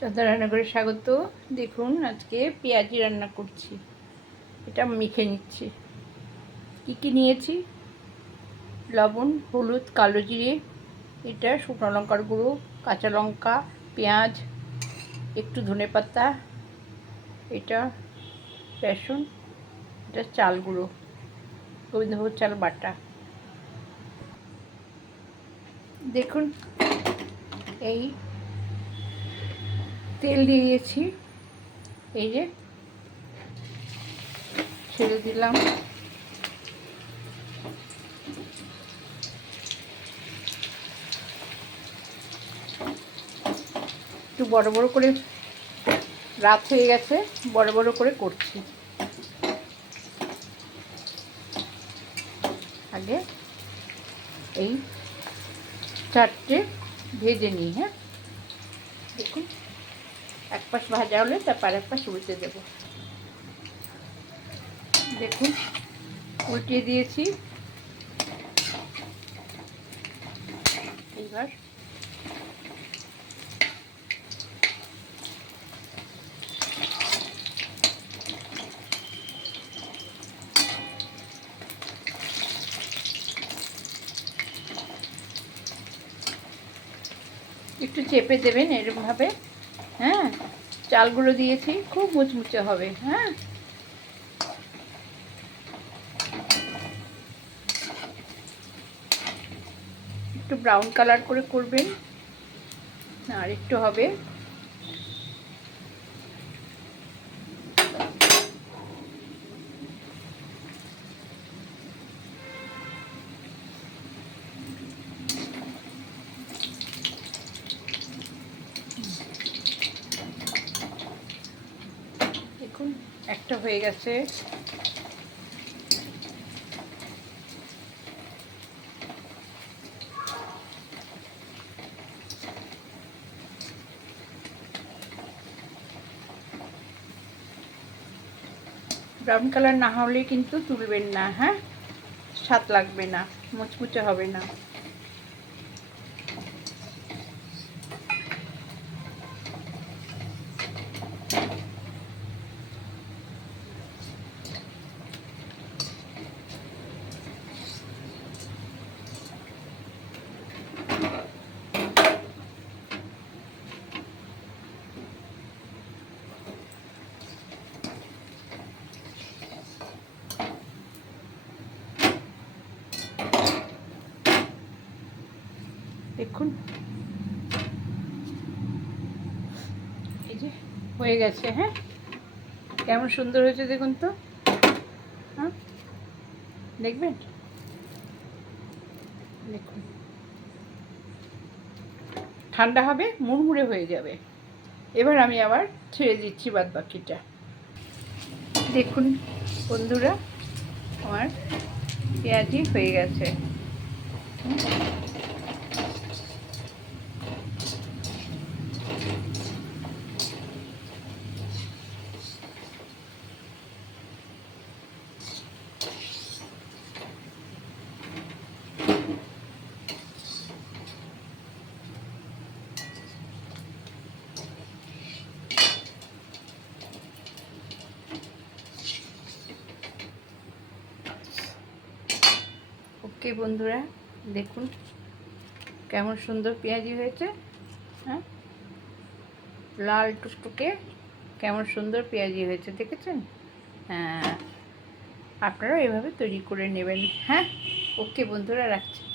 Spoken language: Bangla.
চন্দা রান্নাঘরে স্বাগত। দেখুন, আজকে পেঁয়াজি রান্না করছি। এটা মেখে নিচ্ছি। কী কী নিয়েছি? লবণ, হলুদ, কালো জিরে, এটা শুকনো লঙ্কার গুঁড়ো, কাঁচা লঙ্কা, পেঁয়াজ, একটু ধনে পাতা, এটা বেসন এটা চাল গুঁড়ো, গোবিন্দভোগ চাল বাটা। দেখুন, এই তেল দিয়ে দিয়েছি। এই যে, ছেড়ে দিলাম। একটু বড় বড় করে রাত হয়ে গেছে, বড় বড় করে করছি। আগে এই চারটে ভেজে নিই হ্যাঁ? দেখুন। এক পাশ ভাজা হলে তারপর এক পাশ উল্টে দেব। দেখুন উল্টিয়ে দিয়েছি। এইবার একটু চেপে দেবেন এরকমভাবে। হ্যাঁ চালগুলো দিয়েছি, খুব মুচমুচে হবে হ্যাঁ। একটু ব্রাউন কালার করে করবেন, আর একটু হবে দেখুন একটা হয়ে গেছে। ব্রাউন কালার না হলে কিন্তু তুলবেন না হ্যাঁ? স্বাদ লাগবে না, মুচমুচে হবে না। দেখুন। এই যে, হয়ে গেছে হ্যাঁ? কেমন সুন্দর হয়েছে দেখুন তো। হ্যাঁ? দেখবেন? দেখুন। ঠান্ডা হবে, মুড়মুড়ে হয়ে যাবে। এবার আমি আবার ছেড়ে দিচ্ছি বাদ বাকিটা দেখুন বন্ধুরা, আমার পেঁয়াজি হয়ে গেছে। ওকে বন্ধুরা, দেখুন কেমন সুন্দর পেঁয়াজি হয়েছে হ্যাঁ? লাল টুকটুকে কেমন সুন্দর পেঁয়াজি হয়েছে, দেখেছেন? হ্যাঁ আপনারাও এভাবে তৈরি করে নেবেন হ্যাঁ? ওকে বন্ধুরা, রাখছি।